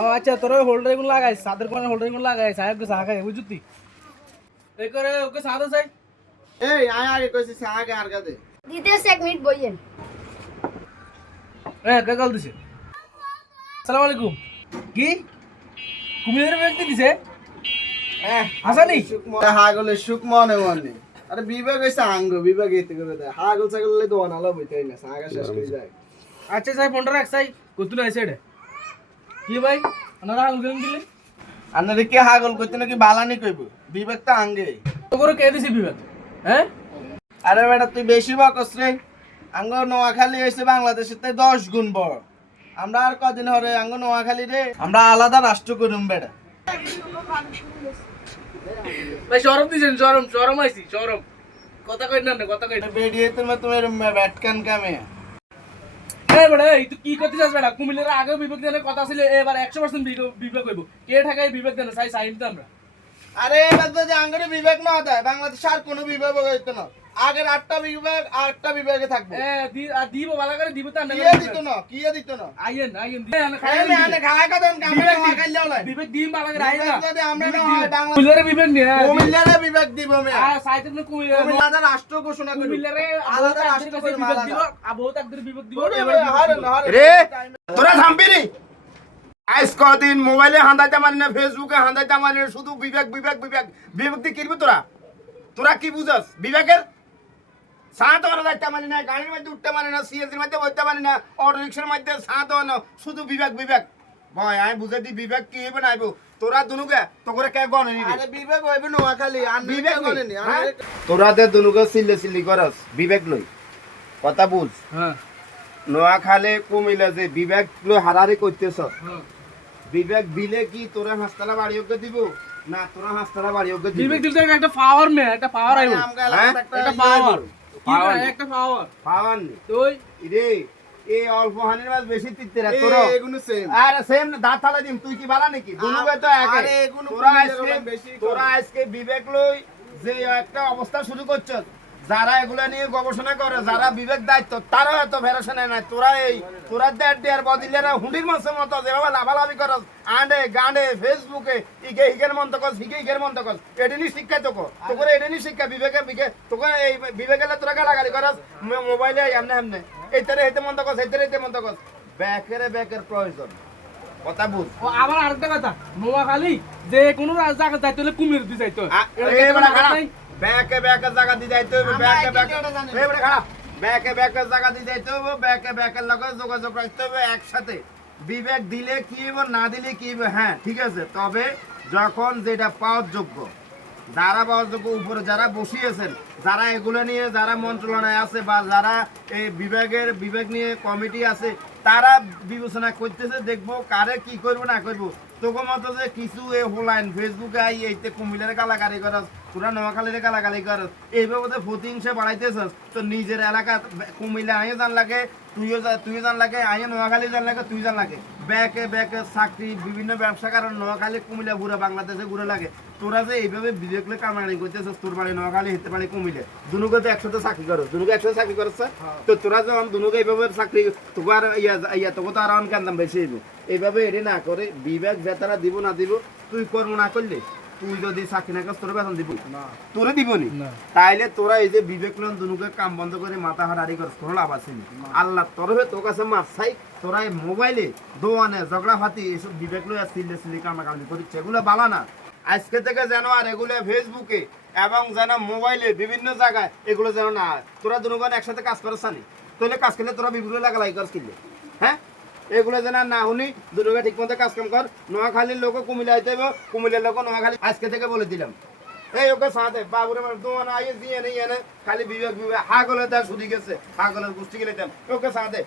ও আচ্ছা তোর হোল্ডার গুলো লাগাইছ সাদের কোণে হোল্ডার গুলো লাগাইছ সাহেবকে চা খাই বুঝতি এই করে ওকে চা দে চাই এই আয় আগে কইছিস আগে আর গাদে দিতেছে 1 মিনিট বইয়েন কে কল দিছে আসসালামু আলাইকুম কি কুমিরের ব্যক্তি দিছে হাসানি হাগলে সুখ মনে মনে আরে বিবেক হইছে আঙ্গ বিবেক এতে করে দেয় হাগল ছাগলে তো অনালা বইতেই না আগা শেষ করে যায় আচ্ছা সাই ফোনটা রাখ সাই কত না এসে কি ভাই ওনারা হাগল গেম দিলে আনারে কি হাগল কইতে নাকি বালানি কইব বিবেক তো আঙ্গে তো করে কে দিছে বিবেক হ্যাঁ আরে বেটা তুই বেশি বকস রে আঙ্গ নোয়াখালী হইছে বাংলাদেশের থেকে 10 গুণ বড় আমরা আর কদিন হরে আঙ্গ নোয়াখালী রে আমরা আলাদা রাষ্ট্র করুম বেটা ভাই শরম দিছেন শরম আইছি শরম কথা কই না কথা কই বেডিয়ে তুমি ব্যাট কান কামে এই বড় এই তুই কি করতে চাস বেটা কুমিল্লার আগে বিবেক দেনের কথা ছিল এবার 100% বিবেক হইব কে ঠাকায় বিবেক দেন সাই সাইন তো আমরা আরে এবার যদি আঙ্গরে বিবেক না হয় বাংলাদেশ আর কোনো বিবেক হইতো না আগের 8টা বিবেকে থাকবো দিব ভালো করে দিব তো না কি দিত না আইয়েন খায় কদন কামড়ে না খাইলে হলো বিবেক দিম ভালো করে আইনা যদি আমরা না হয় বাংলাদেশ কুমিল্লারে বিবেক নিয়ে কুমিল্লারে বিবেক দিব মে সাইতে না কুমিল্লারে আলাদা রাষ্ট্র ঘোষণা করি কুমিল্লারে আলাদা রাষ্ট্র করে বিবেক দিব বহুত একদের বিবেক দিব রে তোরা থামবি আজ কদিন মোবাইলে হান্দাইতে মানি না ফেসবুকে হান্দাইতে মানি না শুধু বিবেক বিবেক বিবেক বিবেক দিয়ে কিনবি তোরা কি বুঝাস বিবেকের সাঁত ওরা যাইতে মানি না গাড়ির মধ্যে উঠতে মানি না সিএনজির মধ্যে বইতে মানি না অটো রিক্সার মধ্যে সাঁত না শুধু বিবেক বিবেক ভাই আমি বুঝে দি বিবেক কি হইবে নাইবো তোরা দুনুকে তোরে কে গনে নি আরে বিবেক হইবে নোয়াখালী আর বিবেক গনে নি তোরা দে দুনুকে সিল্লি করস বিবেক লই কথা বুঝ হ্যাঁ নোয়াখালী কুমিল্লা যে বিবেক লই হারাহারি করতেছ বিবেক দিলে কি তোরা হাসতালা বাড়িওকে দিব না তোরা হাসতালা বাড়িওকে দিব বিবেক দিলে একটা পাওয়ার মে একটা পাওয়ার আইবো একটা পাওয়ার একটা পাওয়ার পাওয়ার নি তুই রে এই অল্প হানির মাছ বেশি তিত্তেরা এই তোরা এগুলো সেম আরে সেম দাঁত ফালা দিম তুই কি বালা নাকি দুনুকে তো এক আরে এগুলো তোরা আজকে বিবেক লই যে একটা অবস্থা শুরু করছস যারা এগুলা নিয়ে গবেষণা করে যারা বিবেক দায়িত্ব তারা এত ভেরসা নেয় না তোরা দেড় বদিলেরা হুন্ডির মাছের মতো যেভাবে লাভালাভি করস আন্ডে গান্ডে ফেসবুকে ইগের মন্ত কস ইগের মন্ত কস এডেনি শিক্ষা তোকে এডেনি শিক্ষা বিবেকে তোকে এই বিবেকেলে তোরা গালাগালি করস মোবাইলে এমনে এইটারে হেতে মন্ত কস এইটারে মন্ত কস ব্যাকের প্রয়োজন কথা বুঝ ও আবার আরেকটা কথা নোয়াখালী যে কোনো জায়গা যাইতে হলে কুমির দি যাইতো ব্যাকে জায়গা দি যাইতে হবে ব্যাকে জায়গা দি যাইতে হবে ব্যাকের লগে যোগাযোগ রাখতে হবে একসাথে বিবেক দিলে কি হবে না দিলে কি হবে হ্যাঁ ঠিক আছে তবে যখন যেটা পাওয়ার যোগ্য যারা পাওয়ার যোগ্য উপরে যারা বসিয়েছেন যারা এগুলো নিয়ে যারা মন্ত্রণালয়ে আছে বা যারা এই বিবেক নিয়ে কমিটি আছে তারা বিবেচনা করতেছে দেখবো কারে কি করবো না করবো তোকে মতো যে কিছু এ হোলাইন ফেসবুকে আই এইতে কুমিল্লারে গালাগালি করস তোরা নোয়াখালীরে গালাগালি করস এইভাবে তো প্রতিহিংসা বাড়াইতেছস তো নিজের এলাকা কুমিল্লা আইও জান লাগে তুইও জান লাগে আইও নোয়াখালী জান লাগে তুই জান লাগে ব্যাকে চাকরি বিভিন্ন ব্যবসা কারণ নোয়াখালী কুমিল্লা ঘুরে বাংলাদেশে ঘুরে লাগে তোরা যে এইভাবে বিবেকলে কামানি করতেছস তোর বাড়ি নোয়াখালী হেতে বাড়ি কুমিল্লা দুনুকে তো একসাথে চাকরি করস দুনুকে একসাথে চাকরি করছ তো তোরা যখন দুনুকে এইভাবে চাকরি তোকে আর তোকে তো আর অন কেন বেশি এইভাবে এটি না করে বিবেক বেতারা দিব না দিব তুই কর্ম না করলে তুই যদি চাকরি না করিস তোর বেতন দিব তোরে দিব নি তাইলে তোরা এই যে বিবেক লোন দুনুকে কাম বন্ধ করে মাথা হারারি করস কোনো লাভ আছে না আল্লাহ তরফে তোর কাছে মাপ চাই তোরা এই মোবাইলে দোয়ানে ঝগড়া ফাতি এসব বিবেক লো সিলি কামাকামি করি সেগুলো বালা না আজকে থেকে যেন আর এগুলো ফেসবুকে এবং যেন মোবাইলে বিভিন্ন জায়গায় এগুলো যেন না তোরা দুনুগণ একসাথে কাজ করছ নি তাহলে কাজ করলে তোরা বিভিন্ন লাগালাই করস কিনলে হ্যাঁ এগুলো যেন না শুনি দুটোকে ঠিক মতো কাজ কাম কর নোয়াখালীর লোক কুমিল্লা আইতে হবে কুমিল্লার লোক নোয়াখালী আজকে থেকে বলে দিলাম এই ওকে সাথে বাবুরে দোয়ানা আইয়ে দিয়ে নেই এনে খালি বিবেক হাগলে তার শুধু গেছে হাগলের গোষ্ঠী গেলে ওকে সাথে